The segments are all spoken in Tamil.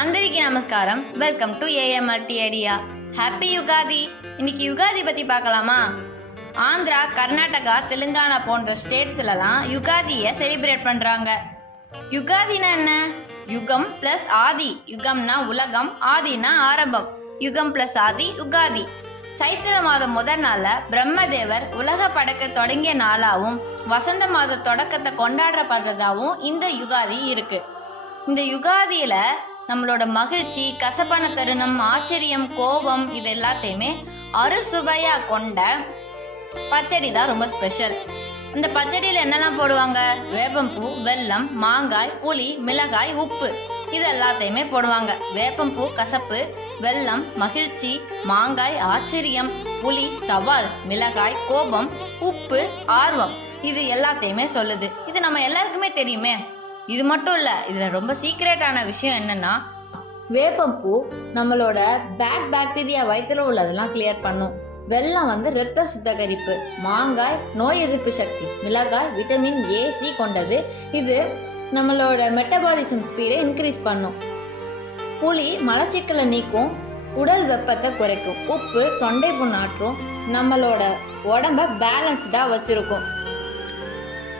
అందరికీ నమస్కారం. Welcome to AMRT idea. Happy Ugadi. இன்னைக்கு யுகாதி பற்றி பார்க்கலாமா? ஆந்திரா, கர்நாடகா, தெலுங்கானா போன்ற ஸ்டேட்ஸ்லலாம் யுகாதியை செலிப்ரேட் பண்ணுறாங்க. யுகாதினா என்ன? யுகம் ப்ளஸ் ஆதி. யுகம்னா உலகம், ஆதினா ஆரம்பம். யுகம் ப்ளஸ் ஆதி யுகாதி. சைத்திர மாதம் முதல் நாள பிரம்மதேவர் உலக படைக்க தொடங்கிய நாளாகவும் வசந்த மாத தொடக்கத்தை கொண்டாடப்படுறதாகவும் இந்த யுகாதி இருக்கு. இந்த யுகாதியில நம்மளோட மகிழ்ச்சி, கசப்பான தருணம், ஆச்சரியம், கோபம் இது எல்லாத்தையுமே அறுசுவையா கொண்ட பச்சடி தான் ரொம்ப ஸ்பெஷல். இந்த பச்சடியில் என்னெல்லாம் போடுவாங்க? வேப்பம்பூ, வெல்லம், மாங்காய், புளி, மிளகாய், உப்பு இது எல்லாத்தையுமே போடுவாங்க. வேப்பம்பூ கசப்பு, வெல்லம் மகிழ்ச்சி, மாங்காய் ஆச்சரியம், புளி சவால், மிளகாய் கோபம், உப்பு ஆர்வம் இது எல்லாத்தையுமே சொல்லுது. இது நம்ம எல்லாருக்குமே தெரியுமே. இது மட்டும் இல்லை, இதில் ரொம்ப சீக்ரெட்டான விஷயம் என்னன்னா, வேப்பம்பூ நம்மளோட பேட் பாக்டீரியா வயிற்றுல உள்ளதெல்லாம் கிளியர் பண்ணும். வெல்லம் இரத்த சுத்தகரிப்பு, மாங்காய் நோய் எதிர்ப்பு சக்தி, மிளகாய் விட்டமின் ஏ சி கொண்டது, இது நம்மளோட மெட்டபாலிசம் ஸ்பீடை இன்க்ரீஸ் பண்ணும். புளி மலச்சிக்கலை நீக்கும், உடல் வெப்பத்தை குறைக்கும். உப்பு தொண்டை புண்ணாற்றும், நம்மளோட உடம்ப பேலன்ஸ்டாக வச்சிருக்கும்.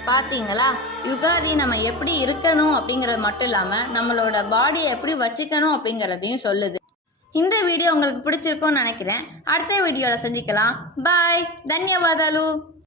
பார்த்தீங்களா, யுகாதி நம்ம எப்படி இருக்கணும் அப்படிங்கிறது மட்டும் இல்லாமல் நம்மளோட பாடியை எப்படி வச்சுக்கணும் அப்படிங்கிறதையும் சொல்லுது. இந்த வீடியோ உங்களுக்கு பிடிச்சிருக்கும்னு நினைக்கிறேன். அடுத்த வீடியோவில் சந்திக்கலாம். பாய். தன்யவாதாலு.